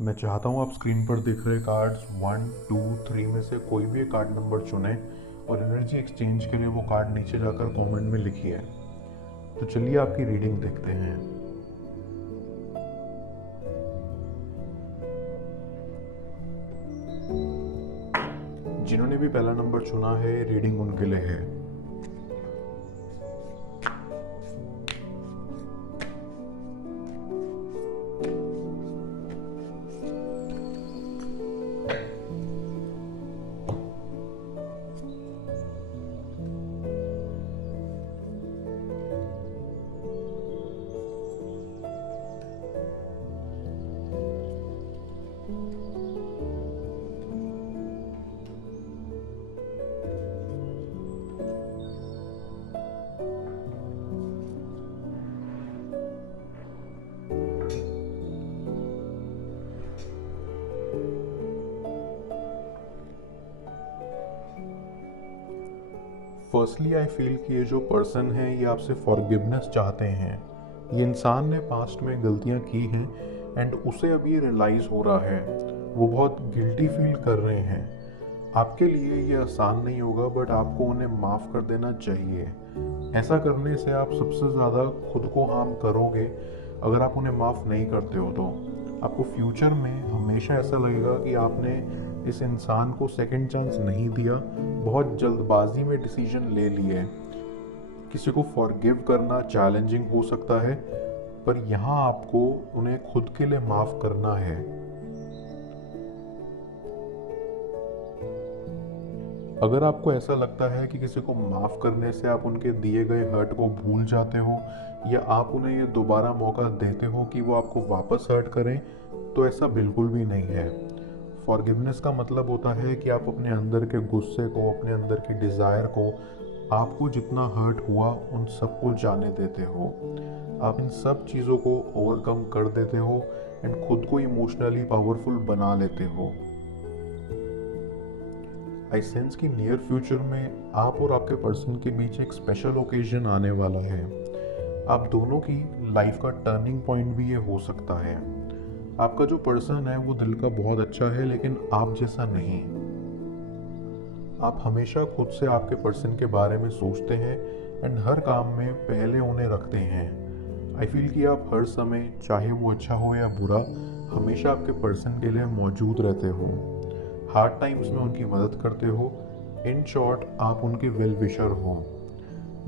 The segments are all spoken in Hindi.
मैं चाहता हूँ आप स्क्रीन पर दिख रहे कार्ड्स 1, 2, 3 में से कोई भी एक कार्ड नंबर चुनें और एनर्जी एक्सचेंज के लिए वो कार्ड नीचे जाकर कमेंट में लिखिए। तो चलिए आपकी रीडिंग देखते हैं। जिन्होंने भी पहला नंबर चुना है, रीडिंग उनके लिए है। फर्स्टली आई फील कि ये जो पर्सन है ये आपसे फॉरगिवनेस चाहते हैं। ये इंसान ने पास्ट में गलतियां की हैं एंड उसे अभी रियलाइज हो रहा है। वो बहुत गिल्टी फील कर रहे हैं। आपके लिए ये आसान नहीं होगा, बट आपको उन्हें माफ़ कर देना चाहिए। ऐसा करने से आप सबसे ज़्यादा खुद को हार्म करोगे। अगर आप उन्हें माफ़ नहीं करते हो तो आपको फ्यूचर में हमेशा ऐसा लगेगा कि आपने इस इंसान को सेकंड चांस नहीं दिया, बहुत जल्दबाजी में डिसीजन ले लिए। किसी को फॉरगिव करना चैलेंजिंग हो सकता है, पर यहाँ आपको उन्हें खुद के लिए माफ़ करना है। अगर आपको ऐसा लगता है कि किसी को माफ़ करने से आप उनके दिए गए हर्ट को भूल जाते हो या आप उन्हें ये दोबारा मौका देते हो कि वो आपको वापस हर्ट करें, तो ऐसा बिल्कुल भी नहीं है। फॉरगिवनेस का मतलब होता है कि आप अपने अंदर के गुस्से को, अपने अंदर की डिज़ायर को, आपको जितना हर्ट हुआ उन सबको जाने देते हो। आप इन सब चीज़ों को ओवरकम कर देते हो एंड खुद को इमोशनली पावरफुल बना लेते हो। आई सेंस कि नियर फ्यूचर में आप और आपके पर्सन के बीच एक स्पेशल ओकेजन आने वाला है। आप दोनों की लाइफ का टर्निंग पॉइंट भी ये हो सकता है। आपका जो पर्सन है वो दिल का बहुत अच्छा है, लेकिन आप जैसा नहीं। आप हमेशा खुद से आपके पर्सन के बारे में सोचते हैं एंड हर काम में पहले उन्हें रखते हैं। आई फील कि आप हर समय, चाहे वो अच्छा हो या बुरा, हमेशा आपके पर्सन के लिए मौजूद रहते हो। हार्ड टाइम्स में उनकी मदद करते हो। इन शॉर्ट, आप उनके वेल विशर हो।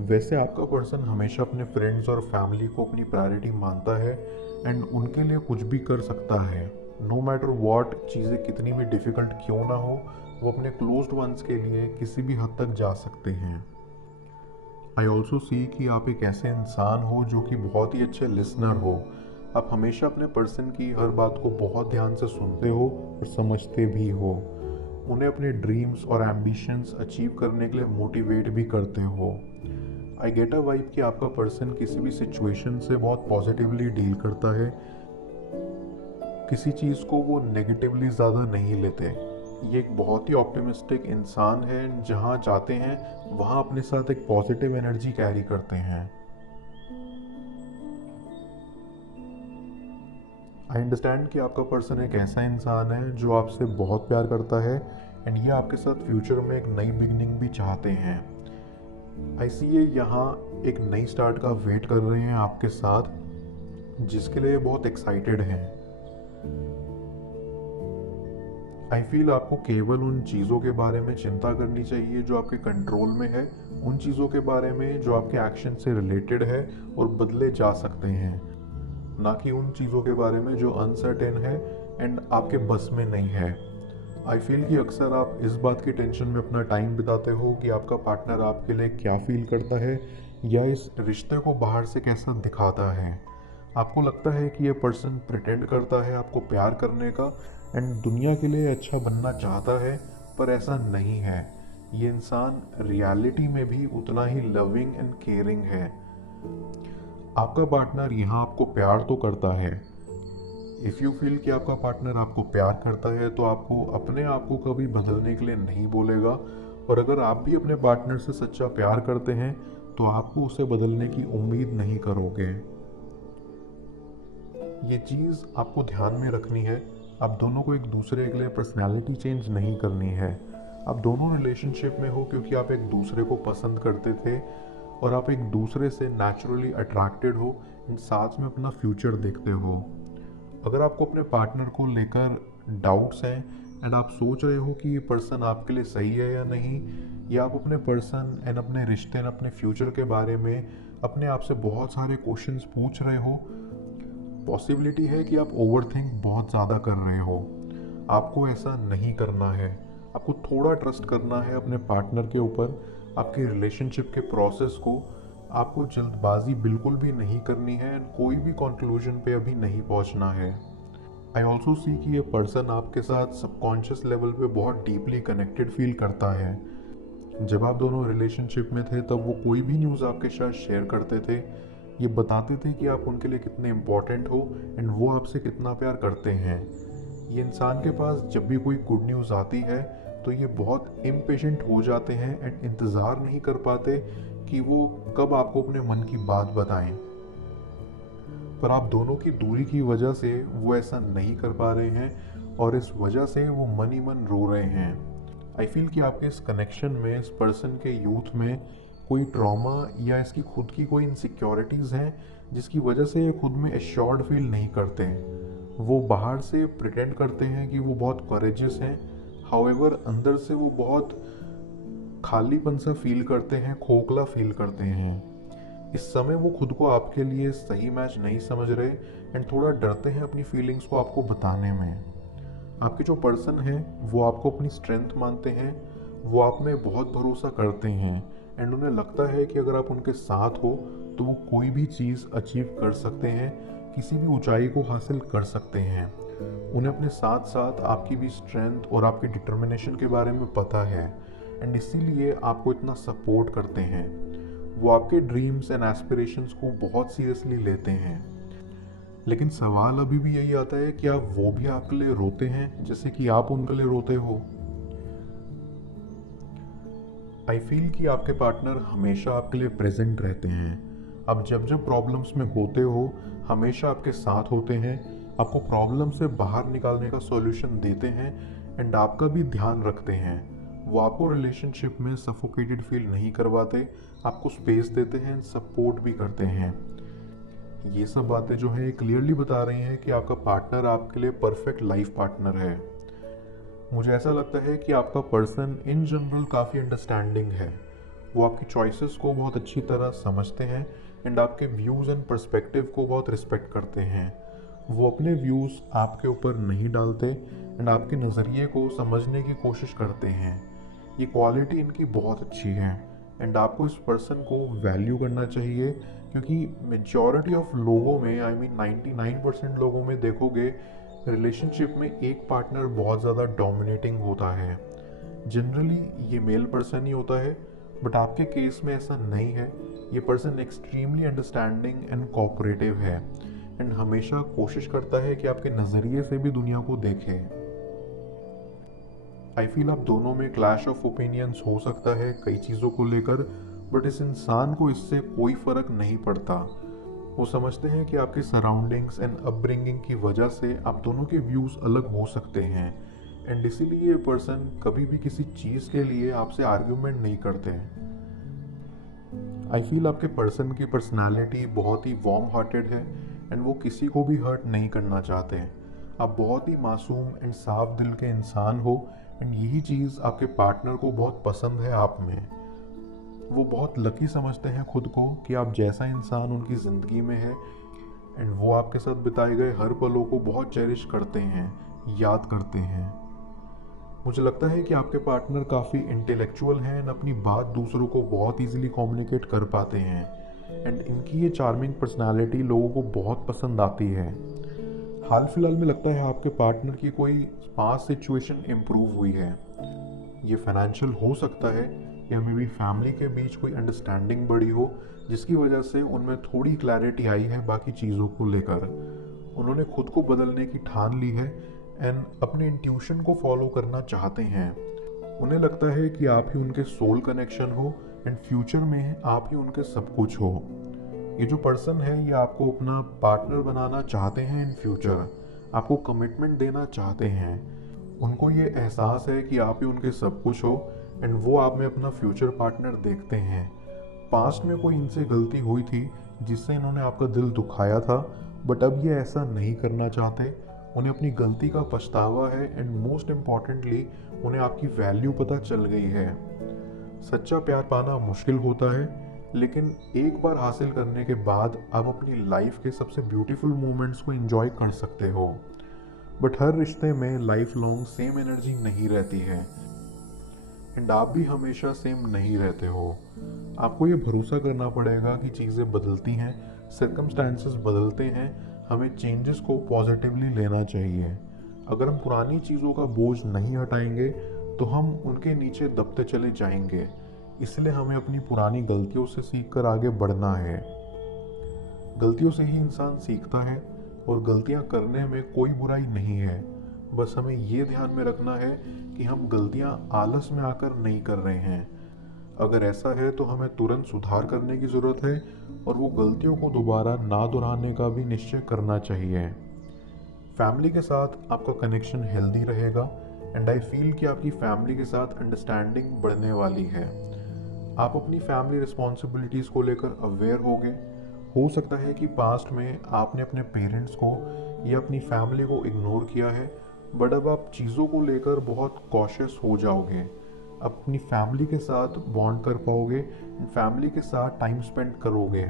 वैसे आपका पर्सन हमेशा अपने फ्रेंड्स और फैमिली को अपनी प्रायोरिटी मानता है एंड उनके लिए कुछ भी कर सकता है। नो मैटर वॉट, चीज़ें कितनी भी डिफ़िकल्ट क्यों ना हो, वो अपने क्लोज्ड वंस के लिए किसी भी हद तक जा सकते हैं। आई ऑल्सो सी कि आप एक ऐसे इंसान हो जो कि बहुत ही अच्छे लिसनर हो। आप हमेशा अपने पर्सन की हर बात को बहुत ध्यान से सुनते हो और समझते भी हो। उन्हें अपने ड्रीम्स और एम्बिशंस अचीव करने के लिए मोटिवेट भी करते हो। आई गेट अ वाइब कि आपका पर्सन किसी भी सिचुएशन से बहुत पॉजिटिवली डील करता है। किसी चीज़ को वो नेगेटिवली ज़्यादा नहीं लेते। ये एक बहुत ही ऑप्टिमिस्टिक इंसान है। जहाँ जाते हैं वहाँ अपने साथ एक पॉजिटिव एनर्जी कैरी करते हैं। आई अंडरस्टैंड कि आपका पर्सन एक ऐसा इंसान है जो आपसे बहुत प्यार करता है एंड ये आपके साथ फ्यूचर में एक नई बिगनिंग भी चाहते हैं। आई सी ये यहाँ एक नई स्टार्ट का वेट कर रहे हैं आपके साथ, जिसके लिए बहुत एक्साइटेड हैं। आई फील आपको केवल उन चीज़ों के बारे में चिंता करनी चाहिए जो आपके कंट्रोल में है, उन चीज़ों के बारे में जो आपके एक्शन से रिलेटेड है और बदले जा सकते हैं, ना कि उन चीज़ों के बारे में जो अनसर्टेन है एंड आपके बस में नहीं है। आई फील कि अक्सर आप इस बात की टेंशन में अपना टाइम बिताते हो कि आपका पार्टनर आपके लिए क्या फील करता है या इस रिश्ते को बाहर से कैसा दिखाता है। आपको लगता है कि ये पर्सन प्रिटेंड करता है आपको प्यार करने का एंड दुनिया के लिए अच्छा बनना चाहता है, पर ऐसा नहीं है। ये इंसान रियलिटी में भी उतना ही लविंग एंड केयरिंग है। आपका पार्टनर यहाँ आपको प्यार तो करता है। इफ़ यू फील कि आपका पार्टनर आपको प्यार करता है तो आपको अपने आप को कभी बदलने के लिए नहीं बोलेगा, और अगर आप भी अपने पार्टनर से सच्चा प्यार करते हैं तो आपको उसे बदलने की उम्मीद नहीं करोगे। ये चीज़ आपको ध्यान में रखनी है। आप दोनों को एक दूसरे के लिए पर्सनैलिटी चेंज नहीं करनी है। आप दोनों रिलेशनशिप में हो क्योंकि आप एक दूसरे को पसंद करते थे और आप एक दूसरे से नेचुरली अट्रैक्टेड हो एंड साथ में अपना फ्यूचर देखते हो। अगर आपको अपने पार्टनर को लेकर डाउट्स हैं एंड आप सोच रहे हो कि ये पर्सन आपके लिए सही है या नहीं, या आप अपने पर्सन एंड अपने रिश्ते एंड अपने फ्यूचर के बारे में अपने आप से बहुत सारे क्वेश्चंस पूछ रहे हो, पॉसिबिलिटी है कि आप ओवरथिंक बहुत ज़्यादा कर रहे हो। आपको ऐसा नहीं करना है। आपको थोड़ा ट्रस्ट करना है अपने पार्टनर के ऊपर, आपके रिलेशनशिप के प्रोसेस को। आपको जल्दबाजी बिल्कुल भी नहीं करनी है एंड कोई भी कंक्लूजन पे अभी नहीं पहुंचना है। आई ऑल्सो सी कि ये पर्सन आपके साथ सबकॉन्शियस लेवल पे बहुत डीपली कनेक्टेड फील करता है। जब आप दोनों रिलेशनशिप में थे तब वो कोई भी न्यूज़ आपके साथ शेयर करते थे, ये बताते थे कि आप उनके लिए कितने इम्पोर्टेंट हो एंड वो आपसे कितना प्यार करते हैं। ये इंसान के पास जब भी कोई गुड न्यूज़ आती है तो ये बहुत इम्पेशेंट हो जाते हैं एंड इंतज़ार नहीं कर पाते कि वो कब आपको अपने मन की बात बताएं। पर आप दोनों की दूरी की वजह से वो ऐसा नहीं कर पा रहे हैं और इस वजह से वो मन ही मन रो रहे हैं। आई फील कि आपके इस कनेक्शन में, इस पर्सन के यूथ में कोई ट्रॉमा या इसकी खुद की कोई इनसिक्योरिटीज़ हैं जिसकी वजह से ये खुद में एश्योर्ड फील नहीं करते। वो बाहर से प्रिटेंड करते हैं कि वो बहुत करेजियस हैं, हाउएवर अंदर से वो बहुत खालीपन सा फील करते हैं, खोखला फील करते हैं। इस समय वो खुद को आपके लिए सही मैच नहीं समझ रहे एंड थोड़ा डरते हैं अपनी फीलिंग्स को आपको बताने में। आपके जो पर्सन हैं वो आपको अपनी स्ट्रेंथ मानते हैं, वो आप में बहुत भरोसा करते हैं एंड उन्हें लगता है कि अगर आप उनके साथ हो तो वो कोई भी चीज़ अचीव कर सकते हैं, किसी भी ऊंचाई को हासिल कर सकते हैं। उन्हें अपने साथ साथ आपकी भी स्ट्रेंथ और आपकी डिटर्मिनेशन के बारे में पता है एंड इसीलिए आपको इतना सपोर्ट करते हैं। वो आपके ड्रीम्स एंड एस्पिरेशंस को बहुत सीरियसली लेते हैं। लेकिन सवाल अभी भी यही आता है कि आप वो भी आपके लिए रोते हैं जैसे कि आप उनके लिए रोते हो। आई फील कि आपके पार्टनर हमेशा आपके लिए प्रेजेंट रहते हैं। आप जब जब प्रॉब्लम्स में होते हो हमेशा आपके साथ होते हैं, आपको प्रॉब्लम से बाहर निकालने का सॉल्यूशन देते हैं एंड आपका भी ध्यान रखते हैं। वो आपको रिलेशनशिप में सफोकेटेड फील नहीं करवाते, आपको स्पेस देते हैं, सपोर्ट भी करते हैं। ये सब बातें जो हैं क्लियरली बता रही हैं कि आपका पार्टनर आपके लिए परफेक्ट लाइफ पार्टनर है। मुझे ऐसा लगता है कि आपका पर्सन इन जनरल काफ़ी अंडरस्टैंडिंग है। वो आपकी चॉइसेस को बहुत अच्छी तरह समझते हैं एंड आपके व्यूज़ एंड पर्सपेक्टिव को बहुत रिस्पेक्ट करते हैं। वो अपने व्यूज़ आपके ऊपर नहीं डालते एंड आपके नज़रिए को समझने की कोशिश करते हैं। ये क्वालिटी इनकी बहुत अच्छी है एंड आपको इस पर्सन को वैल्यू करना चाहिए, क्योंकि मेजॉरिटी ऑफ लोगों में, आई मीन 99% लोगों में देखोगे रिलेशनशिप में एक पार्टनर बहुत ज़्यादा डोमिनेटिंग होता है। जनरली ये मेल पर्सन ही होता है, बट आपके केस में ऐसा नहीं है। ये person extremely understanding and cooperative है एंड हमेशा कोशिश करता है कि आपके नज़रिए से भी दुनिया को देखे। आई फील आप दोनों में क्लैश ऑफ ओपिनियंस हो सकता है कई चीज़ों को लेकर, बट इस इंसान को इससे कोई फ़र्क नहीं पड़ता। वो समझते हैं कि आपके सराउंडिंग्स एंड अपब्रिंगिंग की वजह से आप दोनों के व्यूज़ अलग हो सकते हैं एंड इसीलिए ये पर्सन कभी भी किसी चीज़ के लिए आपसे आर्ग्यूमेंट नहीं करते हैं। आई फील आपके पर्सन की पर्सनालिटी बहुत ही वार्म हार्टेड है एंड वो किसी को भी हर्ट नहीं करना चाहते। आप बहुत ही मासूम एंड साफ दिल के इंसान हो एंड यही चीज़ आपके पार्टनर को बहुत पसंद है आप में। वो बहुत लकी समझते हैं खुद को कि आप जैसा इंसान उनकी ज़िंदगी में है एंड वो आपके साथ बिताए गए हर पलों को बहुत चेरिश करते हैं, याद करते हैं। मुझे लगता है कि आपके पार्टनर काफ़ी इंटेलेक्चुअल हैं एंड अपनी बात दूसरों को बहुत ईजिली कम्युनिकेट कर पाते हैं एंड इनकी ये चार्मिंग पर्सनालिटी लोगों को बहुत पसंद आती है। हाल फिलहाल में लगता है आपके पार्टनर की कोई पास्ट सिचुएशन इम्प्रूव हुई है। ये फाइनेंशियल हो सकता है या मे बी फैमिली के बीच कोई अंडरस्टैंडिंग बढ़ी हो जिसकी वजह से उनमें थोड़ी क्लैरिटी आई है बाकी चीज़ों को लेकर। उन्होंने खुद को बदलने की ठान ली है एंड अपने इंट्यूशन को फॉलो करना चाहते हैं। उन्हें लगता है कि आप ही उनके सोल कनेक्शन हो एंड फ्यूचर में आप ही उनके सब कुछ हो। ये जो पर्सन है ये आपको अपना पार्टनर बनाना चाहते हैं इन फ्यूचर। आपको कमिटमेंट देना चाहते हैं, उनको ये एहसास है कि आप ही उनके सब कुछ हो एंड वो आप में अपना फ्यूचर पार्टनर देखते हैं। पास्ट में कोई इनसे गलती हुई थी जिससे इन्होंने आपका दिल दुखाया था, बट अब ये ऐसा नहीं करना चाहते। उन्हें अपनी गलती का पछतावा है एंड मोस्ट इम्पॉर्टेंटली उन्हें आपकी वैल्यू पता चल गई है। सच्चा प्यार पाना मुश्किल होता है, लेकिन एक बार हासिल करने के बाद आप अपनी लाइफ के सबसे ब्यूटीफुल मोमेंट्स को एंजॉय कर सकते हो। बट हर रिश्ते में लाइफ लॉन्ग सेम एनर्जी नहीं रहती है एंड आप भी हमेशा सेम नहीं रहते हो। आपको ये भरोसा करना पड़ेगा कि चीज़ें बदलती हैं, सर्कमस्टांसेस बदलते हैं, हमें चेंजेस को पॉजिटिवली लेना चाहिए। अगर हम पुरानी चीज़ों का बोझ नहीं हटाएंगे तो हम उनके नीचे दबते चले जाएंगे। इसलिए हमें अपनी पुरानी गलतियों से सीखकर आगे बढ़ना है। गलतियों से ही इंसान सीखता है और गलतियां करने में कोई बुराई नहीं है। बस हमें ये ध्यान में रखना है कि हम गलतियां आलस में आकर नहीं कर रहे हैं। अगर ऐसा है तो हमें तुरंत सुधार करने की ज़रूरत है और वो गलतियों को दोबारा ना दोहराने का भी निश्चय करना चाहिए। फैमिली के साथ आपका कनेक्शन हेल्दी रहेगा एंड आई फील कि आपकी फैमिली के साथ अंडरस्टैंडिंग बढ़ने वाली है। आप अपनी फैमिली रिस्पॉन्सिबिलिटीज़ को लेकर अवेयर होंगे। हो सकता है कि पास्ट में आपने अपने पेरेंट्स को या अपनी फैमिली को इग्नोर किया है, बट अब आप चीज़ों को लेकर बहुत कॉशियस हो जाओगे। अपनी फैमिली के साथ बॉन्ड कर पाओगे, फैमिली के साथ टाइम स्पेंड करोगे।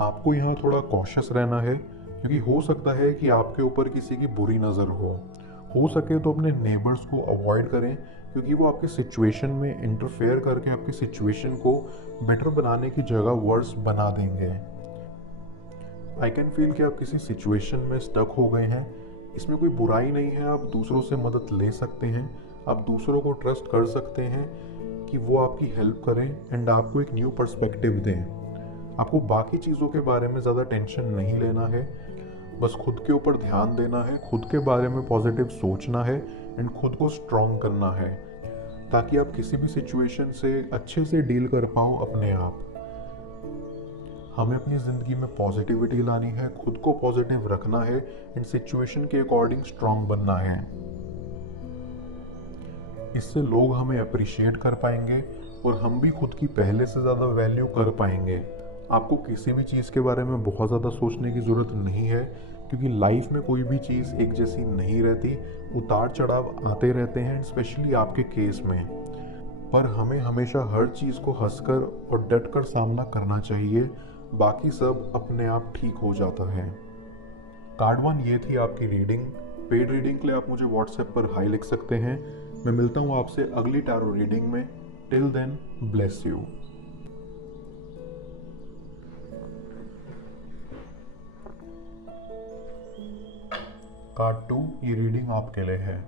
आपको यहाँ थोड़ा कॉशियस रहना है क्योंकि हो सकता है कि आपके ऊपर किसी की बुरी नज़र हो सके तो अपने नेबर्स को अवॉइड करें क्योंकि वो आपके सिचुएशन में इंटरफेयर करके आपकी सिचुएशन को बेटर बनाने की जगह वर्स बना देंगे। आई कैन फील कि आप किसी सिचुएशन में स्टक हो गए हैं। इसमें कोई बुराई नहीं है, आप दूसरों से मदद ले सकते हैं, आप दूसरों को ट्रस्ट कर सकते हैं कि वो आपकी हेल्प करें एंड आपको एक न्यू पर्सपेक्टिव दें। आपको बाकी चीज़ों के बारे में ज़्यादा टेंशन नहीं लेना है, बस खुद के ऊपर ध्यान देना है, खुद के बारे में पॉजिटिव सोचना है एंड खुद को स्ट्रॉन्ग करना है ताकि आप किसी भी सिचुएशन से अच्छे से डील कर पाओ अपने आप। हमें अपनी ज़िंदगी में पॉजिटिविटी लानी है, खुद को पॉजिटिव रखना है एंड सिचुएशन के अकॉर्डिंग स्ट्रॉन्ग बनना है। इससे लोग हमें अप्रिशिएट कर पाएंगे और हम भी खुद की पहले से ज़्यादा वैल्यू कर पाएंगे। आपको किसी भी चीज़ के बारे में बहुत ज़्यादा सोचने की ज़रूरत नहीं है क्योंकि लाइफ में कोई भी चीज़ एक जैसी नहीं रहती, उतार चढ़ाव आते रहते हैं, स्पेशली आपके केस में। पर हमें हमेशा हर चीज़ को हंसकर और डट कर सामना करना चाहिए, बाकी सब अपने आप ठीक हो जाता है। कार्ड 1 ये थी आपकी रीडिंग। पेड रीडिंग के लिए आप मुझे व्हाट्सएप पर हाई लिख सकते हैं। मैं मिलता हूँ आपसे अगली टैरो रीडिंग में। Till then, bless you. Card 2 ये रीडिंग आपके लिए है।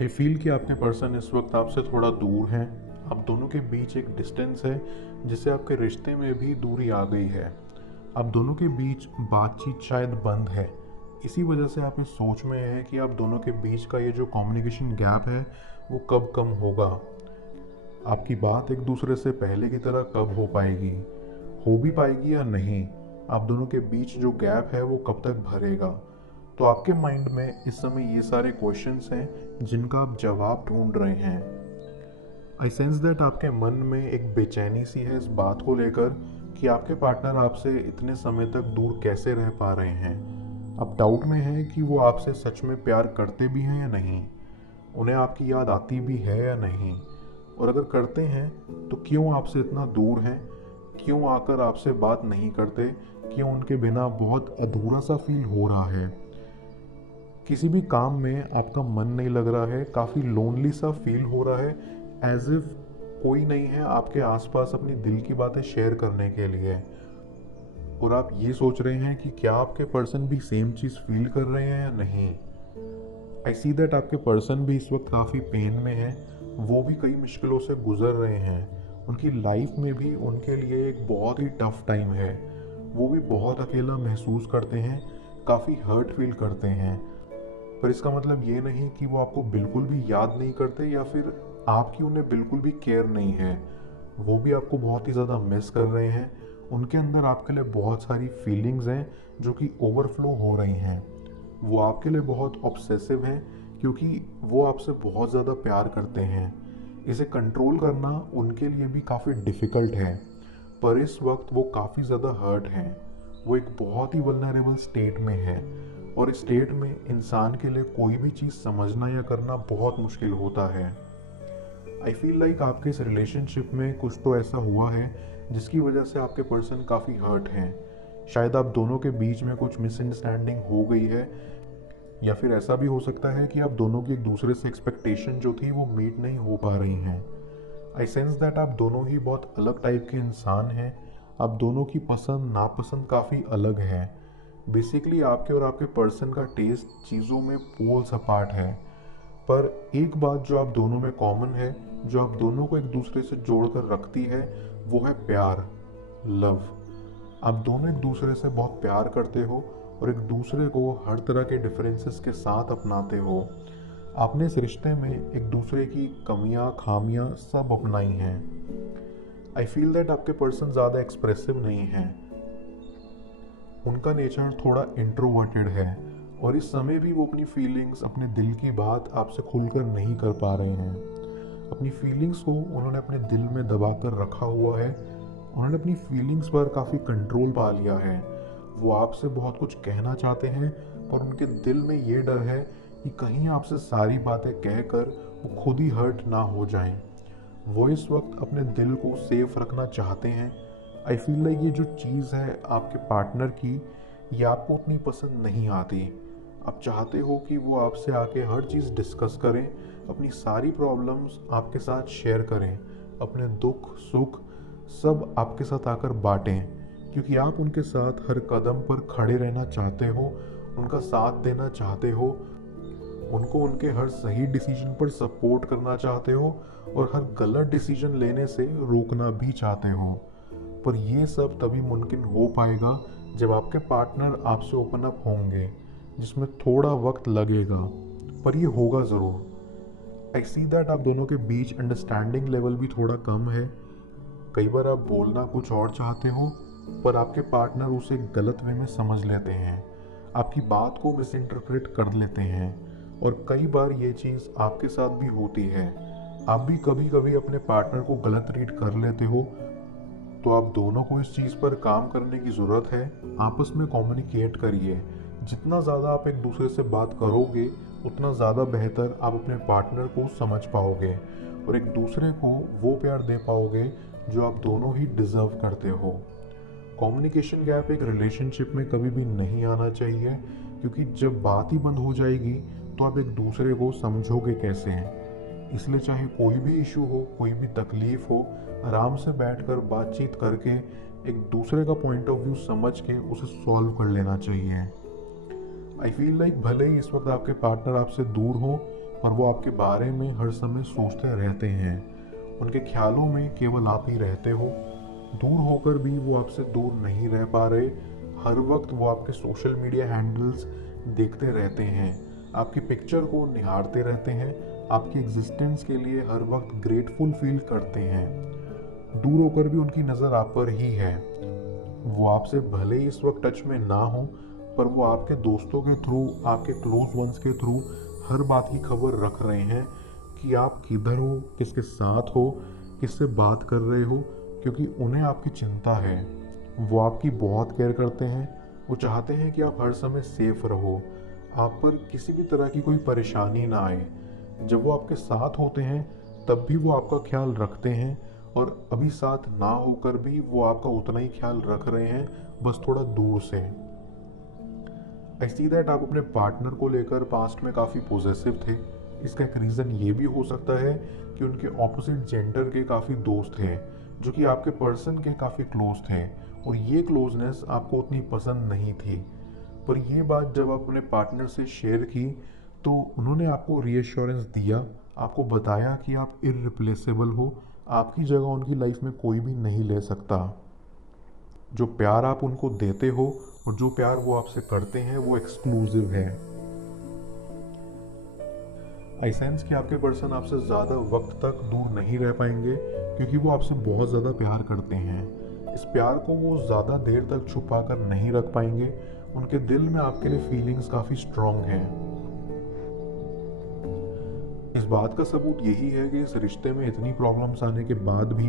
आई फील कि आपके पर्सन इस वक्त आपसे थोड़ा दूर हैं। आप दोनों के बीच एक डिस्टेंस है जिससे आपके रिश्ते में भी दूरी आ गई है। आप दोनों के बीच बातचीत शायद बंद है। इसी वजह से आप इस सोच में हैं कि आप दोनों के बीच का ये जो कम्युनिकेशन गैप है वो कब कम होगा। आपकी बात एक दूसरे से पहले की तरह कब हो पाएगी, हो भी पाएगी या नहीं। आप दोनों के बीच जो गैप है वो कब तक भरेगा। तो आपके माइंड में इस समय ये सारे क्वेश्चंस हैं जिनका आप जवाब ढूंढ रहे हैं। आई सेंस दैट आपके मन में एक बेचैनी सी है इस बात को लेकर कि आपके पार्टनर आपसे इतने समय तक दूर कैसे रह पा रहे हैं। आप डाउट में हैं कि वो आपसे सच में प्यार करते भी हैं या नहीं, उन्हें आपकी याद आती भी है या नहीं, और अगर करते हैं तो क्यों आपसे इतना दूर हैं, क्यों आकर आपसे बात नहीं करते, क्यों उनके बिना बहुत अधूरा सा फील हो रहा है। किसी भी काम में आपका मन नहीं लग रहा है, काफ़ी लोनली सा फील हो रहा है, एज इफ कोई नहीं है आपके आसपास अपनी दिल की बातें शेयर करने के लिए। और आप ये सोच रहे हैं कि क्या आपके पर्सन भी सेम चीज़ फील कर रहे हैं या नहीं। आई सी दैट आपके पर्सन भी इस वक्त काफ़ी पेन में है, वो भी कई मुश्किलों से गुजर रहे हैं। उनकी लाइफ में भी उनके लिए एक बहुत ही टफ टाइम है, वो भी बहुत अकेला महसूस करते हैं, काफ़ी हर्ट फील करते हैं। पर इसका मतलब ये नहीं कि वो आपको बिल्कुल भी याद नहीं करते या फिर आपकी उन्हें बिल्कुल भी केयर नहीं है। वो भी आपको बहुत ही ज़्यादा मिस कर रहे हैं। उनके अंदर आपके लिए बहुत सारी फीलिंग्स हैं जो कि ओवरफ्लो हो रही हैं। वो आपके लिए बहुत ऑब्सेसिव हैं क्योंकि वो आपसे बहुत ज़्यादा प्यार करते हैं। इसे कंट्रोल करना उनके लिए भी काफ़ी डिफ़िकल्ट है, पर इस वक्त वो काफ़ी ज़्यादा हर्ट हैं। वो एक बहुत ही वल्नरेबल स्टेट में है और इस स्टेट में इंसान के लिए कोई भी चीज़ समझना या करना बहुत मुश्किल होता है। आई फील लाइक आपके इस रिलेशनशिप में कुछ तो ऐसा हुआ है जिसकी वजह से आपके पर्सन काफ़ी हर्ट हैं। शायद आप दोनों के बीच में कुछ मिसअंडरस्टैंडिंग हो गई है, या फिर ऐसा भी हो सकता है कि आप दोनों की एक दूसरे से एक्सपेक्टेशन जो थी वो मीट नहीं हो पा रही हैं। आई सेंस दैट आप दोनों ही बहुत अलग टाइप के इंसान हैं। आप दोनों की पसंद नापसंद काफ़ी अलग है। बेसिकली आपके और आपके पर्सन का टेस्ट चीज़ों में पोल्स अपार्ट है। पर एक बात जो आप दोनों में कॉमन है, जो आप दोनों को एक दूसरे से जोड़कर रखती है, वो है प्यार, लव। आप दोनों एक दूसरे से बहुत प्यार करते हो और एक दूसरे को हर तरह के डिफरेंसेस के साथ अपनाते हो। आपने इस रिश्ते में एक दूसरे की कमियां खामियां सब अपनाई हैं। आई फील दैट आपके पर्सन ज़्यादा एक्सप्रेसिव नहीं हैं। उनका नेचर थोड़ा इंट्रोवर्टेड है और इस समय भी वो अपनी फीलिंग्स, अपने दिल की बात आपसे खुलकर नहीं कर पा रहे हैं। अपनी फीलिंग्स को उन्होंने अपने दिल में दबा कर रखा हुआ है। उन्होंने अपनी फीलिंग्स पर काफ़ी कंट्रोल पा लिया है। वो आपसे बहुत कुछ कहना चाहते हैं, पर उनके दिल में ये डर है कि कहीं आपसे सारी बातें कहकर वो खुद ही हर्ट ना हो जाएं। वो इस वक्त अपने दिल को सेफ रखना चाहते हैं। आई फील लाइक ये जो चीज़ है आपके पार्टनर की, ये आपको उतनी पसंद नहीं आती। आप चाहते हो कि वो आपसे आके हर चीज़ डिस्कस करें, अपनी सारी प्रॉब्लम्स आपके साथ शेयर करें, अपने दुख सुख सब आपके साथ आकर बांटें, क्योंकि आप उनके साथ हर कदम पर खड़े रहना चाहते हो, उनका साथ देना चाहते हो, उनको उनके हर सही डिसीजन पर सपोर्ट करना चाहते हो और हर गलत डिसीजन लेने से रोकना भी चाहते हो। पर ये सब तभी मुमकिन हो पाएगा जब आपके पार्टनर आपसे ओपन अप होंगे, जिसमें थोड़ा वक्त लगेगा, पर ये होगा ज़रूर। आई सी दैट आप दोनों के बीच अंडरस्टैंडिंग लेवल भी थोड़ा कम है। कई बार आप बोलना कुछ और चाहते हो, पर आपके पार्टनर उसे गलत वे में समझ लेते हैं, आपकी बात को मिस इंटरप्रेट कर लेते हैं। और कई बार ये चीज़ आपके साथ भी होती है। आप भी कभी कभी अपने पार्टनर को गलत रीड कर लेते हो। तो आप दोनों को इस चीज़ पर काम करने की ज़रूरत है। आपस में कम्युनिकेट करिए। जितना ज़्यादा आप एक दूसरे से बात करोगे, उतना ज़्यादा बेहतर आप अपने पार्टनर को समझ पाओगे और एक दूसरे को वो प्यार दे पाओगे जो आप दोनों ही डिज़र्व करते हो। कम्युनिकेशन गैप एक रिलेशनशिप में कभी भी नहीं आना चाहिए, क्योंकि जब बात ही बंद हो जाएगी तो आप एक दूसरे को समझोगे कैसे हैं। इसलिए चाहे कोई भी इशू हो, कोई भी तकलीफ हो, आराम से बैठकर बातचीत करके एक दूसरे का पॉइंट ऑफ व्यू समझ के उसे सॉल्व कर लेना चाहिए। आई फील लाइक भले ही इस वक्त आपके पार्टनर आपसे दूर हो, पर वो आपके बारे में हर समय सोचते रहते हैं। उनके ख्यालों में केवल आप ही रहते हो। दूर होकर भी वो आपसे दूर नहीं रह पा रहे। हर वक्त वो आपके सोशल मीडिया हैंडल्स देखते रहते हैं, आपकी पिक्चर को निहारते रहते हैं, आपकी एग्जिस्टेंस के लिए हर वक्त ग्रेटफुल फील करते हैं। दूर होकर भी उनकी नज़र आप पर ही है। वो आपसे भले ही इस वक्त टच में ना हो, पर वो आपके दोस्तों के थ्रू, आपके क्लोज वंस के थ्रू हर बात की खबर रख रहे हैं कि आप किधर हो, किसके साथ हो, किससे बात कर रहे हो, क्योंकि उन्हें आपकी चिंता है। वो आपकी बहुत केयर करते हैं। वो चाहते हैं कि आप हर समय सेफ रहो, आप पर किसी भी तरह की कोई परेशानी ना आए। जब वो आपके साथ होते हैं तब भी वो आपका ख्याल रखते हैं, और अभी साथ ना होकर भी वो आपका उतना ही ख्याल रख रहे हैं, बस थोड़ा दूर से। आई सी दैट आप अपने पार्टनर को लेकर पास्ट में काफ़ी पॉजेसिव थे। इसका एक रीज़न ये भी हो सकता है कि उनके ऑपोजिट जेंडर के काफ़ी दोस्त हैं जो कि आपके पर्सन के काफ़ी क्लोज थे, और ये क्लोजनेस आपको उतनी पसंद नहीं थी। पर ये बात जब आप अपने पार्टनर से शेयर की तो उन्होंने आपको रीअश्योरेंस दिया, आपको बताया कि आप इररिप्लेसेबल हो, आपकी जगह उनकी लाइफ में कोई भी नहीं ले सकता। जो प्यार आप उनको देते हो और जो प्यार वो आपसे करते हैं वो एक्सक्लूसिव है। आई सेंस कि आपके पर्सन आपसे ज़्यादा वक्त तक दूर नहीं रह पाएंगे क्योंकि वो आपसे बहुत ज़्यादा प्यार करते हैं। इस प्यार को वो ज़्यादा देर तक छुपा कर नहीं रख पाएंगे। उनके दिल में आपके लिए फीलिंग्स काफ़ी स्ट्रॉन्ग हैं। इस बात का सबूत यही है कि इस रिश्ते में इतनी प्रॉब्लम्स आने के बाद भी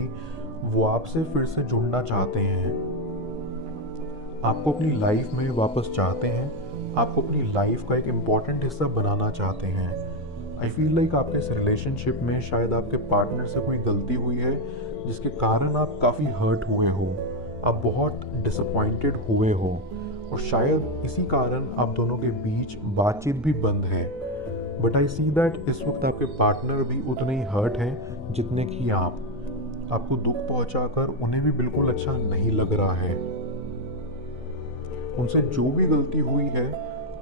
वो आपसे फिर से जुड़ना चाहते हैं, आपको अपनी लाइफ में वापस चाहते हैं, आपको अपनी लाइफ का एक इम्पॉर्टेंट हिस्सा बनाना चाहते हैं। आई फील लाइक आपके इस रिलेशनशिप में शायद आपके पार्टनर से कोई गलती हुई है जिसके कारण आप काफ़ी हर्ट हुए हो, आप बहुत डिसअपॉइंटेड हुए हो, और शायद इसी कारण आप दोनों के बीच बातचीत भी बंद है। बट आई सी दैट इस वक्त आपके पार्टनर भी उतने ही हर्ट हैं जितने कि आप। आपको दुख पहुंचाकर उन्हें भी बिल्कुल अच्छा नहीं लग रहा है। उनसे जो भी गलती हुई है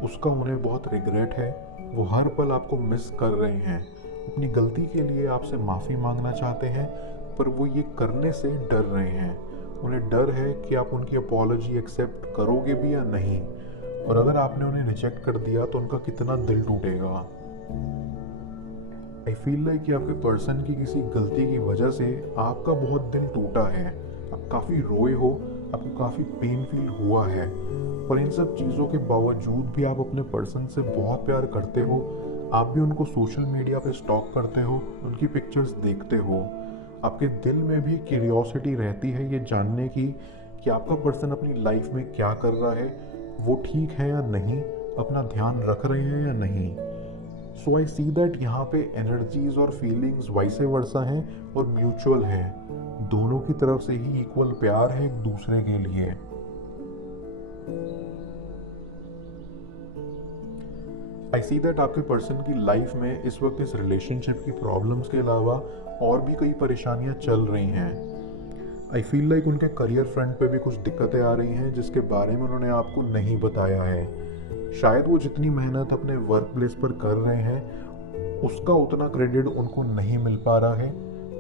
उसका उन्हें बहुत रिग्रेट है। वो हर पल आपको मिस कर रहे हैं, अपनी गलती के लिए आपसे माफ़ी मांगना चाहते हैं, पर वो ये करने से डर रहे हैं। उन्हें डर है कि आप उनकी अपॉलॉजी एक्सेप्ट करोगे भी या नहीं, और अगर आपने उन्हें रिजेक्ट कर दिया तो उनका कितना दिल टूटेगा। आई फील लाइक कि आपके पर्सन की किसी गलती की वजह से आपका बहुत दिल टूटा है, आप काफ़ी रोए हो, आपको काफ़ी पेन फील हुआ है। पर इन सब चीज़ों के बावजूद भी आप अपने पर्सन से बहुत प्यार करते हो। आप भी उनको सोशल मीडिया पे स्टॉक करते हो, उनकी पिक्चर्स देखते हो। आपके दिल में भी क्यूरियोसिटी रहती है ये जानने की कि आपका पर्सन अपनी लाइफ में क्या कर रहा है, वो ठीक है या नहीं, अपना ध्यान रख रहे हैं या नहीं। सो आई सी दैट यहाँ पे एनर्जीज और फीलिंग्स वाइस वर्सा हैं और म्यूचुअल हैं। दोनों की तरफ से ही इक्वल प्यार है एक दूसरे के लिए। आई सी दैट आपके पर्सन की लाइफ में इस वक्त इस रिलेशनशिप की प्रॉब्लम्स के अलावा और भी कई परेशानियां चल रही हैं। आई फील लाइक उनके करियर फ्रंट पे भी कुछ दिक्कतें आ रही हैं जिसके बारे में उन्होंने आपको नहीं बताया है। शायद वो जितनी मेहनत अपने वर्क प्लेस पर कर रहे हैं उसका उतना क्रेडिट उनको नहीं मिल पा रहा है।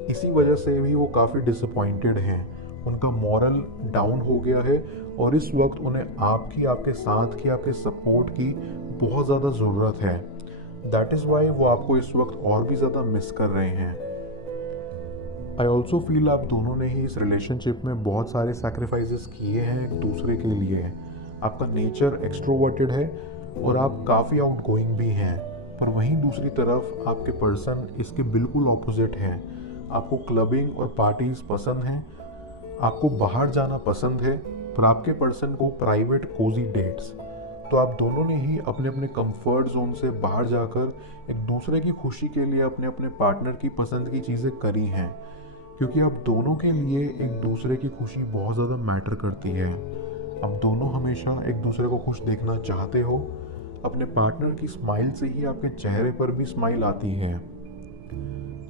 इसी वजह से भी वो काफ़ी डिसअपॉइंटेड हैं, उनका मॉरल डाउन हो गया है, और इस वक्त उन्हें आपकी, आपके साथ की, आपके सपोर्ट की बहुत ज़्यादा ज़रूरत है। दैट इज़ वाई वो आपको इस वक्त और भी ज़्यादा मिस कर रहे हैं। आई ऑल्सो फील आप दोनों ने ही इस रिलेशनशिप में बहुत सारे सैक्रिफाइसेस किए हैं एक दूसरे के लिए। आपका नेचर एक्सट्रोवर्टेड है और आप काफ़ी आउटगोइंग भी हैं, पर वहीं दूसरी तरफ आपके पर्सन इसके बिल्कुल ऑपोजिट हैं। आपको क्लबिंग और पार्टीज पसंद हैं, आपको बाहर जाना पसंद है, पर आपके पर्सन को प्राइवेट कोजी डेट्स। तो आप दोनों ने ही अपने अपने कंफर्ट जोन से बाहर जाकर एक दूसरे की खुशी के लिए अपने अपने पार्टनर की पसंद की चीज़ें करी हैं, क्योंकि आप दोनों के लिए एक दूसरे की खुशी बहुत ज़्यादा मैटर करती है। आप दोनों हमेशा एक दूसरे को खुश देखना चाहते हो। अपने पार्टनर की स्माइल से ही आपके चेहरे पर भी स्माइल आती है।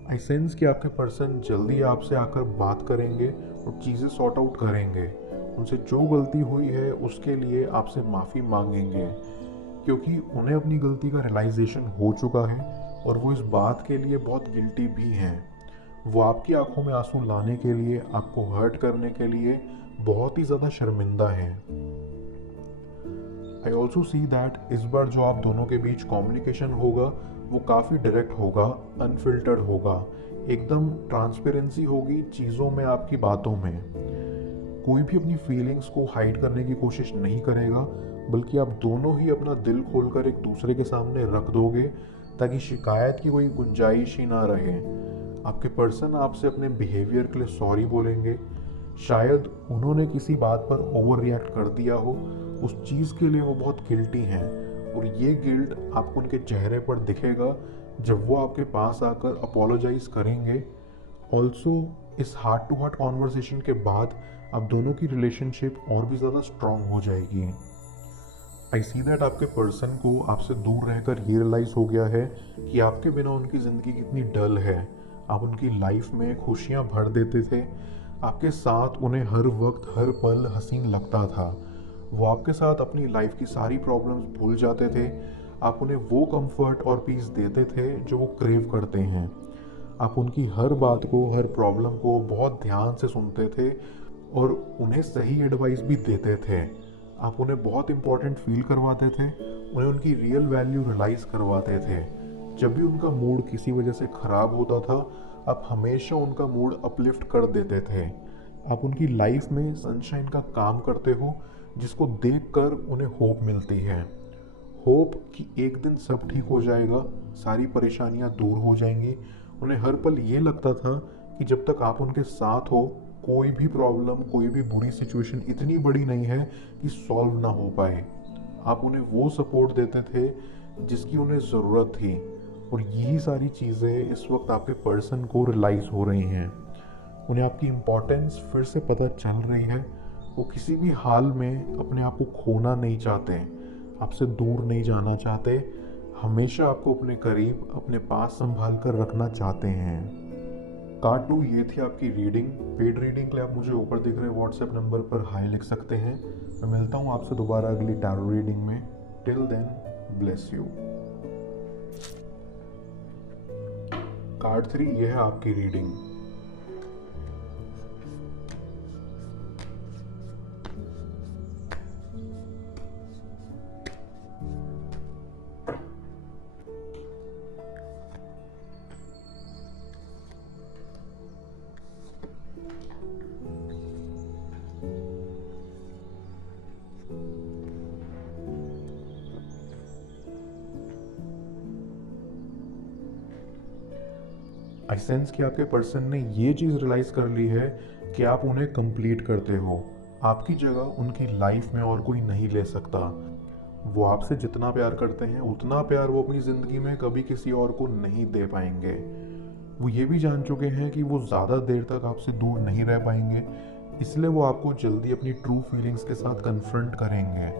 आई सेंस कि आपके पर्सन जल्दी आपसे आकर बात करेंगे और चीज़ें सॉर्ट आउट करेंगे। उनसे जो गलती हुई है उसके लिए आपसे माफ़ी मांगेंगे, क्योंकि उन्हें अपनी गलती का रियलाइजेशन हो चुका है और वो इस बात के लिए बहुत गिल्टी भी हैं। वो आपकी आंखों में आंसू लाने के लिए, आपको हर्ट करने के लिए बहुत ही ज़्यादा शर्मिंदा हैं। आई ऑल्सो सी दैट इस बार जो आप दोनों के बीच कम्युनिकेशन होगा वो काफ़ी डायरेक्ट होगा, अनफिल्टर्ड होगा, एकदम ट्रांसपेरेंसी होगी चीज़ों में, आपकी बातों में। कोई भी अपनी फीलिंग्स को हाइड करने की कोशिश नहीं करेगा, बल्कि आप दोनों ही अपना दिल खोलकर एक दूसरे के सामने रख दोगे ताकि शिकायत की कोई गुंजाइश ही ना रहे। आपके पर्सन आपसे अपने बिहेवियर के लिए सॉरी बोलेंगे। शायद उन्होंने किसी बात पर ओवर रिएक्ट कर दिया हो, उस चीज़ के लिए वो बहुत गिल्टी हैं, और ये गिल्ट आपको उनके चेहरे पर दिखेगा जब वो आपके पास आकर अपोलोजाइज करेंगे। ऑल्सो इस हार्ट टू हार्ट कॉन्वर्सेशन के बाद आप दोनों की रिलेशनशिप और भी ज़्यादा स्ट्रॉन्ग हो जाएगी। आई सी दैट आपके पर्सन को आपसे दूर रहकर ये रियलाइज़ हो गया है कि आपके बिना उनकी ज़िंदगी कितनी डल है। आप उनकी लाइफ में खुशियाँ भर देते थे, आपके साथ उन्हें हर वक्त हर पल हसीन लगता था। वो आपके साथ अपनी लाइफ की सारी प्रॉब्लम्स भूल जाते थे। आप उन्हें वो कंफर्ट और पीस देते थे जो वो क्रेव करते हैं। आप उनकी हर बात को, हर प्रॉब्लम को बहुत ध्यान से सुनते थे और उन्हें सही एडवाइस भी देते थे। आप उन्हें बहुत इम्पोर्टेंट फील करवाते थे, उन्हें उनकी रियल वैल्यू रियलाइज़ करवाते थे। जब भी उनका मूड किसी वजह से ख़राब होता था, आप हमेशा उनका मूड अपलिफ्ट कर देते थे। आप उनकी लाइफ में सनशाइन का काम करते हो, जिसको देखकर उन्हें होप मिलती है। होप कि एक दिन सब ठीक हो जाएगा, सारी परेशानियां दूर हो जाएंगी। उन्हें हर पल ये लगता था कि जब तक आप उनके साथ हो, कोई भी प्रॉब्लम, कोई भी बुरी सिचुएशन इतनी बड़ी नहीं है कि सॉल्व ना हो पाए। आप उन्हें वो सपोर्ट देते थे जिसकी उन्हें ज़रूरत थी। और यही सारी चीज़ें इस वक्त आपके पर्सन को रियलाइज़ हो रही हैं। उन्हें आपकी इम्पोर्टेंस फिर से पता चल रही है। वो किसी भी हाल में अपने आप को खोना नहीं चाहते, आपसे दूर नहीं जाना चाहते, हमेशा आपको अपने करीब, अपने पास संभाल कर रखना चाहते हैं। कार्ड 2 ये थी आपकी रीडिंग। पेड रीडिंग के लिए आप मुझे ऊपर दिख रहे व्हाट्सएप नंबर पर हाई लिख सकते हैं। मैं मिलता हूँ आपसे दोबारा अगली टैरो रीडिंग में। Till then, bless you. Card 3 ये है आपकी रीडिंग। आई सेंस कि आपके पर्सन ने ये चीज़ रियलाइज़ कर ली है कि आप उन्हें कंप्लीट करते हो। आपकी जगह उनकी लाइफ में और कोई नहीं ले सकता। वो आपसे जितना प्यार करते हैं, उतना प्यार वो अपनी ज़िंदगी में कभी किसी और को नहीं दे पाएंगे। वो ये भी जान चुके हैं कि वो ज़्यादा देर तक आपसे दूर नहीं रह पाएंगे, इसलिए वो आपको जल्दी अपनी ट्रू फीलिंग्स के साथ कन्फ्रंट करेंगे।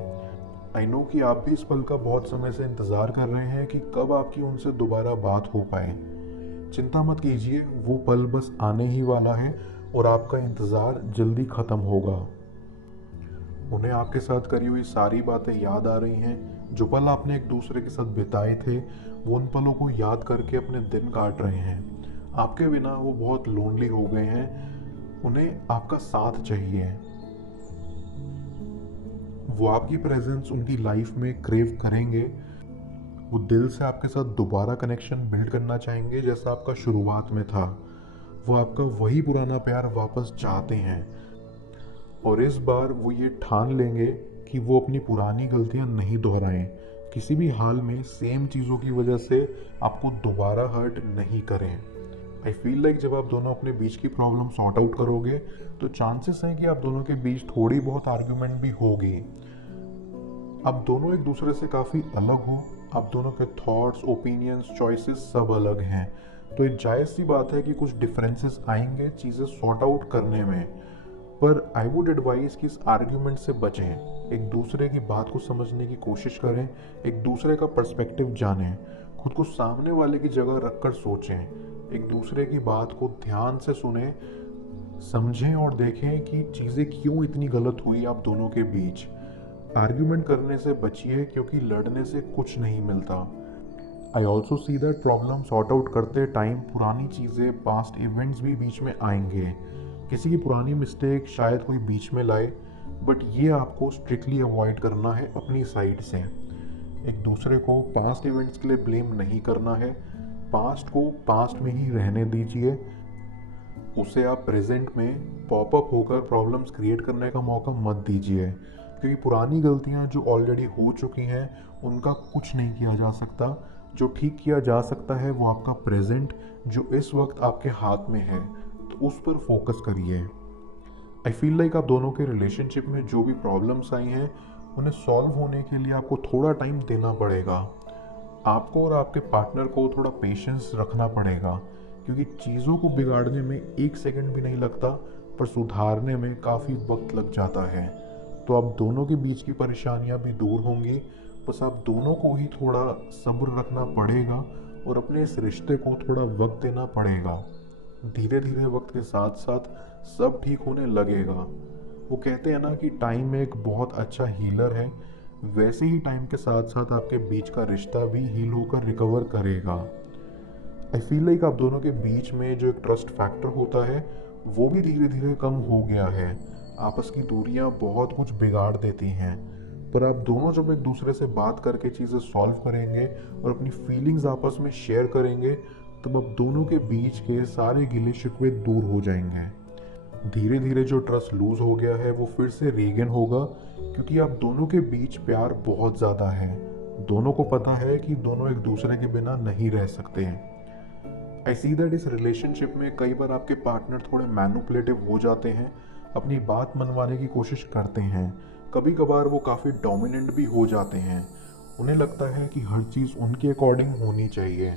आई नो कि आप भी इस पल का बहुत समय से इंतज़ार कर रहे हैं कि कब आपकी उनसे दोबारा बात हो पाए। चिंता मत कीजिए, वो पल बस आने ही वाला है और आपका इंतज़ार जल्दी ख़त्म होगा। उन्हें आपके साथ करी हुई सारी बातें याद आ रही हैं। जो पल आपने एक दूसरे के साथ बिताए थे, वो उन पलों को याद करके अपने दिन काट रहे हैं। आपके बिना वो बहुत लोनली हो गए हैं। उन्हें आपका साथ चाहिए। वो आपकी प्रेजेंस उनकी लाइफ में क्रेव करेंगे। वो दिल से आपके साथ दोबारा कनेक्शन बिल्ड करना चाहेंगे जैसा आपका शुरुआत में था। वो आपका वही पुराना प्यार वापस चाहते हैं और इस बार वो ये ठान लेंगे कि वो अपनी पुरानी गलतियां नहीं दोहराएं। किसी भी हाल में सेम चीज़ों की वजह से आपको दोबारा हर्ट नहीं करें। आई फील लाइक जब आप दोनों अपने बीच की प्रॉब्लम सॉर्ट आउट करोगे तो चांसेस हैं कि आप दोनों के बीच थोड़ी बहुत आर्ग्यूमेंट भी होगी। आप दोनों एक दूसरे से काफ़ी अलग हो, आप दोनों के थॉट्स, ओपिनियंस, चॉइसेस सब अलग हैं, तो ये जायज़ सी बात है कि कुछ डिफरेंसेस आएंगे चीज़ें सॉर्ट आउट करने में। पर आई वुड एडवाइस कि इस आर्ग्यूमेंट से बचें। एक दूसरे की बात को समझने की कोशिश करें, एक दूसरे का पर्सपेक्टिव जानें, खुद को सामने वाले की जगह रखकर सोचें, एक दूसरे की बात को ध्यान से सुनें, समझें और देखें कि चीज़ें क्यों इतनी गलत हुई आप दोनों के बीच। आर्ग्यूमेंट करने से बचिए क्योंकि लड़ने से कुछ नहीं मिलता। I also see that problem sort out करते टाइम पुरानी चीज़ें, पास्ट इवेंट्स भी बीच में आएंगे। किसी की पुरानी मिस्टेक शायद कोई बीच में लाए, बट ये आपको स्ट्रिक्टली अवॉइड करना है अपनी साइड से। एक दूसरे को पास्ट इवेंट्स के लिए ब्लेम नहीं करना है। पास्ट को पास्ट में ही रहने दीजिए। उसे आप प्रेजेंट में पॉपअप होकर प्रॉब्लम्स क्रिएट करने का मौका मत दीजिए, क्योंकि पुरानी गलतियां जो ऑलरेडी हो चुकी हैं उनका कुछ नहीं किया जा सकता। जो ठीक किया जा सकता है वो आपका प्रेजेंट, जो इस वक्त आपके हाथ में है, तो उस पर फोकस करिए। आई फील लाइक आप दोनों के रिलेशनशिप में जो भी प्रॉब्लम्स आई हैं उन्हें सॉल्व होने के लिए आपको थोड़ा टाइम देना पड़ेगा। आपको और आपके पार्टनर को थोड़ा पेशेंस रखना पड़ेगा, क्योंकि चीज़ों को बिगाड़ने में 1 सेकंड भी नहीं लगता, पर सुधारने में काफ़ी वक्त लग जाता है। तो आप दोनों के बीच की परेशानियां भी दूर होंगी। बस आप दोनों को ही थोड़ा सब्र रखना पड़ेगा और अपने इस रिश्ते को थोड़ा वक्त देना पड़ेगा। धीरे धीरे वक्त के साथ साथ सब ठीक होने लगेगा। वो कहते हैं ना कि टाइम एक बहुत अच्छा हीलर है, वैसे ही टाइम के साथ साथ आपके बीच का रिश्ता भी हील होकर रिकवर करेगा। आई फील लाइक आप दोनों के बीच में जो एक ट्रस्ट फैक्टर होता है वो भी धीरे धीरे कम हो गया है। आपस की दूरियां बहुत कुछ बिगाड़ देती हैं, पर आप दोनों जब एक दूसरे से बात करके चीज़ें सॉल्व करेंगे और अपनी फीलिंग्स आपस में शेयर करेंगे, तब आप दोनों के बीच के सारे गिले शिकवे दूर हो जाएंगे। धीरे धीरे जो ट्रस्ट लूज हो गया है वो फिर से रीगेन होगा, क्योंकि आप दोनों के बीच प्यार बहुत ज़्यादा है। दोनों को पता है कि दोनों एक दूसरे के बिना नहीं रह सकते हैं। आई सी दैट इस रिलेशनशिप में कई बार आपके पार्टनर थोड़े मैनिपुलेटिव हो जाते हैं, अपनी बात मनवाने की कोशिश करते हैं। कभी कभार वो काफ़ी डोमिनेंट भी हो जाते हैं। उन्हें लगता है कि हर चीज़ उनके अकॉर्डिंग होनी चाहिए।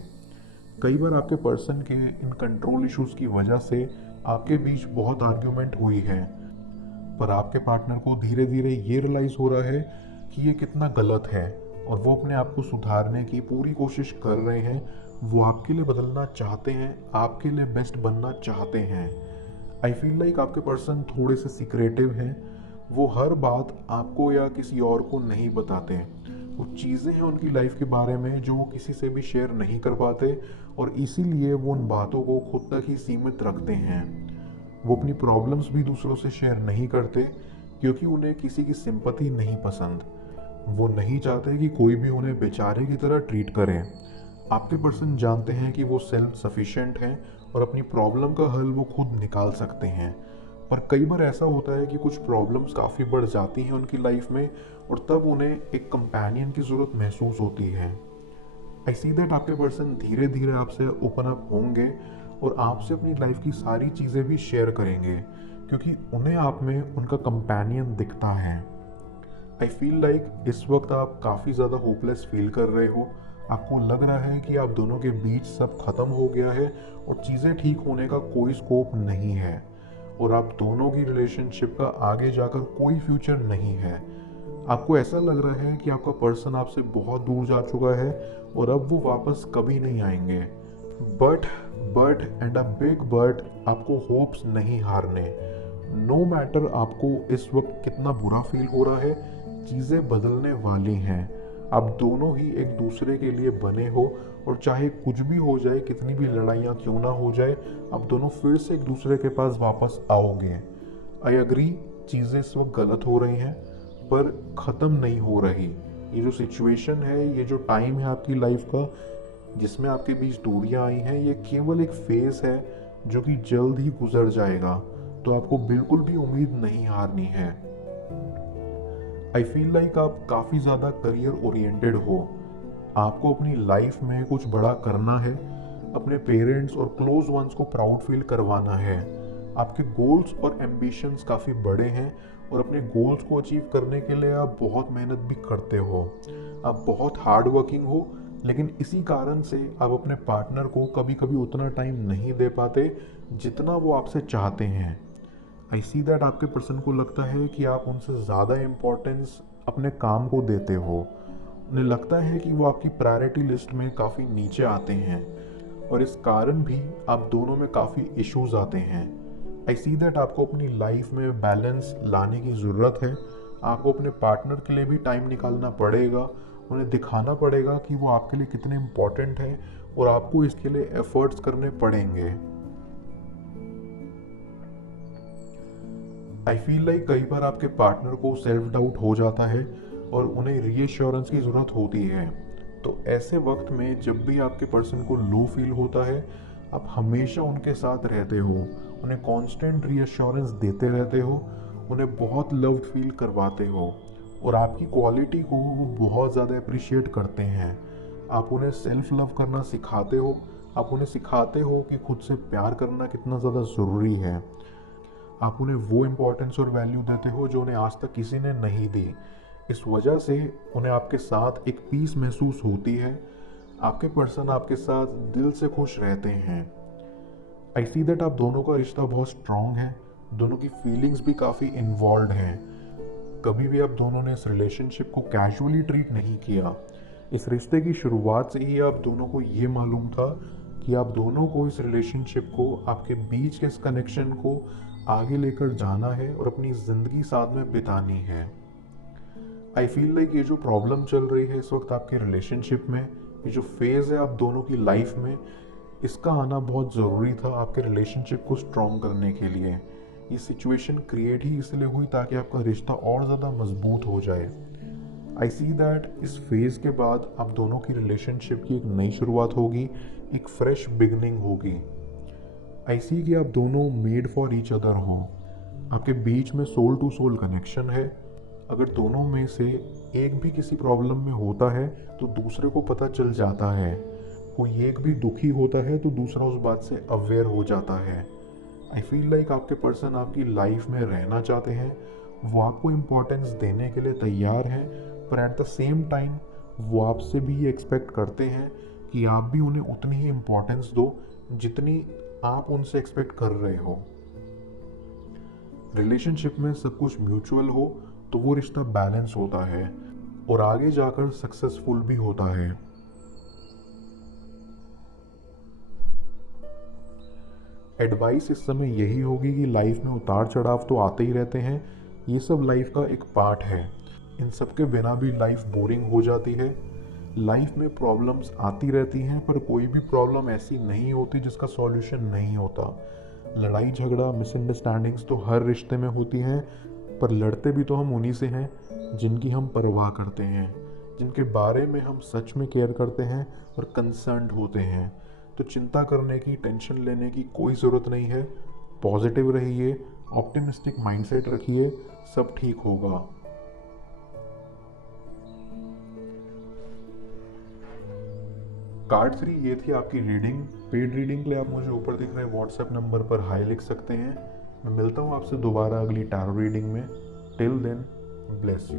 कई बार आपके पर्सन के इन कंट्रोल इश्यूज की वजह से आपके बीच बहुत आर्ग्यूमेंट हुई है, पर आपके पार्टनर को धीरे धीरे ये रियलाइज़ हो रहा है कि ये कितना गलत है और वो अपने आप को सुधारने की पूरी कोशिश कर रहे हैं। वो आपके लिए बदलना चाहते हैं, आपके लिए बेस्ट बनना चाहते हैं। आई फील लाइक आपके पर्सन थोड़े से सीक्रेटिव हैं। वो हर बात आपको या किसी और को नहीं बताते। वो चीज़ें हैं उनकी लाइफ के बारे में जो वो किसी से भी शेयर नहीं कर पाते, और इसीलिए वो उन बातों को खुद तक ही सीमित रखते हैं। वो अपनी प्रॉब्लम्स भी दूसरों से शेयर नहीं करते, क्योंकि उन्हें किसी की सिंपैथी नहीं पसंद। वो नहीं चाहते कि कोई भी उन्हें बेचारे की तरह ट्रीट करे। आपके पर्सन जानते हैं कि वो सेल्फ सफिशिएंट हैं और अपनी प्रॉब्लम का हल वो खुद निकाल सकते हैं। पर कई बार ऐसा होता है कि कुछ प्रॉब्लम्स काफ़ी बढ़ जाती हैं उनकी लाइफ में, और तब उन्हें एक कंपेनियन की ज़रूरत महसूस होती है। आई सी दैट आपके पर्सन धीरे धीरे आपसे ओपन अप होंगे और आपसे अपनी लाइफ की सारी चीज़ें भी शेयर करेंगे, क्योंकि उन्हें आप में उनका कंपेनियन दिखता है। आई फील लाइक इस वक्त आप काफ़ी ज़्यादा होपलेस फील कर रहे हो। आपको लग रहा है कि आप दोनों के बीच सब खत्म हो गया है और चीज़ें ठीक होने का कोई स्कोप नहीं है, और आप दोनों की रिलेशनशिप का आगे जाकर कोई फ्यूचर नहीं है। आपको ऐसा लग रहा है कि आपका पर्सन आपसे बहुत दूर जा चुका है और अब वो वापस कभी नहीं आएंगे। But and a big but, आपको होप्स नहीं हारने। नो मैटर आपको इस वक्त कितना बुरा फील हो रहा है, चीज़ें बदलने वाली हैं। आप दोनों ही एक दूसरे के लिए बने हो, और चाहे कुछ भी हो जाए, कितनी भी लड़ाइयाँ क्यों ना हो जाए, आप दोनों फिर से एक दूसरे के पास वापस आओगे। आई अग्री, चीज़ें इस वक्त गलत हो रही हैं, पर ख़त्म नहीं हो रही। ये जो सिचुएशन है, ये जो टाइम है आपकी लाइफ का जिसमें आपके बीच दूरियां आई हैं, ये केवल एक फेज़ है जो कि जल्द ही गुजर जाएगा। तो आपको बिल्कुल भी उम्मीद नहीं हारनी है। आई फील लाइक आप काफ़ी ज़्यादा करियर ओरिएंटेड हो। आपको अपनी लाइफ में कुछ बड़ा करना है, अपने पेरेंट्स और क्लोज वंस को प्राउड फील करवाना है। आपके गोल्स और एम्बिशंस काफ़ी बड़े हैं, और अपने गोल्स को अचीव करने के लिए आप बहुत मेहनत भी करते हो। आप बहुत हार्ड वर्किंग हो, लेकिन इसी कारण से आप अपने पार्टनर को कभी कभी उतना टाइम नहीं दे पाते जितना वो आपसे चाहते हैं। आई सी दैट आपके पर्सन को लगता है कि आप उनसे ज़्यादा इम्पोर्टेंस अपने काम को देते हो। उन्हें लगता है कि वो आपकी प्रायोरिटी लिस्ट में काफ़ी नीचे आते हैं, और इस कारण भी आप दोनों में काफ़ी इश्यूज आते हैं। आई सी दैट आपको अपनी लाइफ में बैलेंस लाने की ज़रूरत है। आपको अपने पार्टनर के लिए भी टाइम निकालना पड़ेगा। उन्हें दिखाना पड़ेगा कि वो आपके लिए कितने इम्पोर्टेंट हैं, और आपको इसके लिए एफर्ट्स करने पड़ेंगे। आई फील लाइक कई बार आपके पार्टनर को सेल्फ डाउट हो जाता है और उन्हें रीअश्योरेंस की ज़रूरत होती है। तो ऐसे वक्त में जब भी आपके पर्सन को लो फील होता है, आप हमेशा उनके साथ रहते हो, उन्हें कांस्टेंट रीअश्योरेंस देते रहते हो, उन्हें बहुत लव्ड फील करवाते हो, और आपकी क्वालिटी को वो बहुत ज़्यादा अप्रिशिएट करते हैं। आप उन्हें सेल्फ लव करना सिखाते हो। आप उन्हें सिखाते हो कि खुद से प्यार करना कितना ज़्यादा ज़रूरी है। आप उन्हें वो इम्पोर्टेंस और वैल्यू देते हो जो उन्हें आज तक किसी ने नहीं दी। इस वजह से उन्हें आपके साथ एक पीस महसूस होती है। आपके पर्सन आपके साथ दिल से खुश रहते हैं। आई सी दैट आप दोनों का रिश्ता बहुत स्ट्रॉन्ग है। दोनों की फीलिंग्स भी काफ़ी इन्वॉल्व हैं। कभी भी आप दोनों ने इस रिलेशनशिप को कैजुअली ट्रीट नहीं किया। इस रिश्ते की शुरुआत से ही आप दोनों को ये मालूम था कि आप दोनों को इस रिलेशनशिप को, आपके बीच के इस कनेक्शन को आगे लेकर जाना है और अपनी ज़िंदगी साथ में बितानी है। आई फील लाइक ये जो प्रॉब्लम चल रही है इस वक्त आपके रिलेशनशिप में, ये जो फेज़ है आप दोनों की लाइफ में, इसका आना बहुत ज़रूरी था आपके रिलेशनशिप को स्ट्रॉन्ग करने के लिए। ये सिचुएशन क्रिएट ही इसलिए हुई ताकि आपका रिश्ता और ज़्यादा मजबूत हो जाए। आई सी दैट इस फेज़ के बाद आप दोनों की रिलेशनशिप की एक नई शुरुआत होगी, एक फ्रेश बिगनिंग होगी। आई सी कि आप दोनों मेड फॉर ईच अदर हो, आपके बीच में सोल टू सोल कनेक्शन है। अगर दोनों में से एक भी किसी प्रॉब्लम में होता है तो दूसरे को पता चल जाता है। कोई एक भी दुखी होता है तो दूसरा उस बात से अवेयर हो जाता है। आई फील लाइक आपके पर्सन आपकी लाइफ में रहना चाहते हैं, वो आपको इम्पोर्टेंस देने के लिए तैयार हैं, पर एट द सेम टाइम वो आपसे भी ये एक्सपेक्ट करते हैं कि आप भी उन्हें उतनी ही इम्पोर्टेंस दो जितनी आप उनसे एक्सपेक्ट कर रहे हो। रिलेशनशिप में सब कुछ म्यूचुअल हो तो वो रिश्ता बैलेंस होता है और आगे जाकर सक्सेसफुल भी होता है। एडवाइस इस समय यही होगी कि लाइफ में उतार चढ़ाव तो आते ही रहते हैं, ये सब लाइफ का एक पार्ट है। इन सब के बिना भी लाइफ बोरिंग हो जाती है। लाइफ में प्रॉब्लम्स आती रहती हैं, पर कोई भी प्रॉब्लम ऐसी नहीं होती जिसका सॉल्यूशन नहीं होता। लड़ाई झगड़ा मिसअंडरस्टैंडिंग्स तो हर रिश्ते में होती हैं, पर लड़ते भी तो हम उन्हीं से हैं जिनकी हम परवाह करते हैं, जिनके बारे में हम सच में केयर करते हैं और कंसर्न्ड होते हैं। तो चिंता करने की, टेंशन लेने की कोई ज़रूरत नहीं है। पॉजिटिव रहिए, ऑप्टिमिस्टिक माइंडसेट रखिए, सब ठीक होगा। कार्ड 3 ये थी आपकी रीडिंग। पेड रीडिंग के लिए आप मुझे ऊपर दिख रहे व्हाट्सएप नंबर पर हाई लिख सकते हैं। मैं मिलता हूँ आपसे दोबारा अगली टैरो रीडिंग में। Till then, bless you.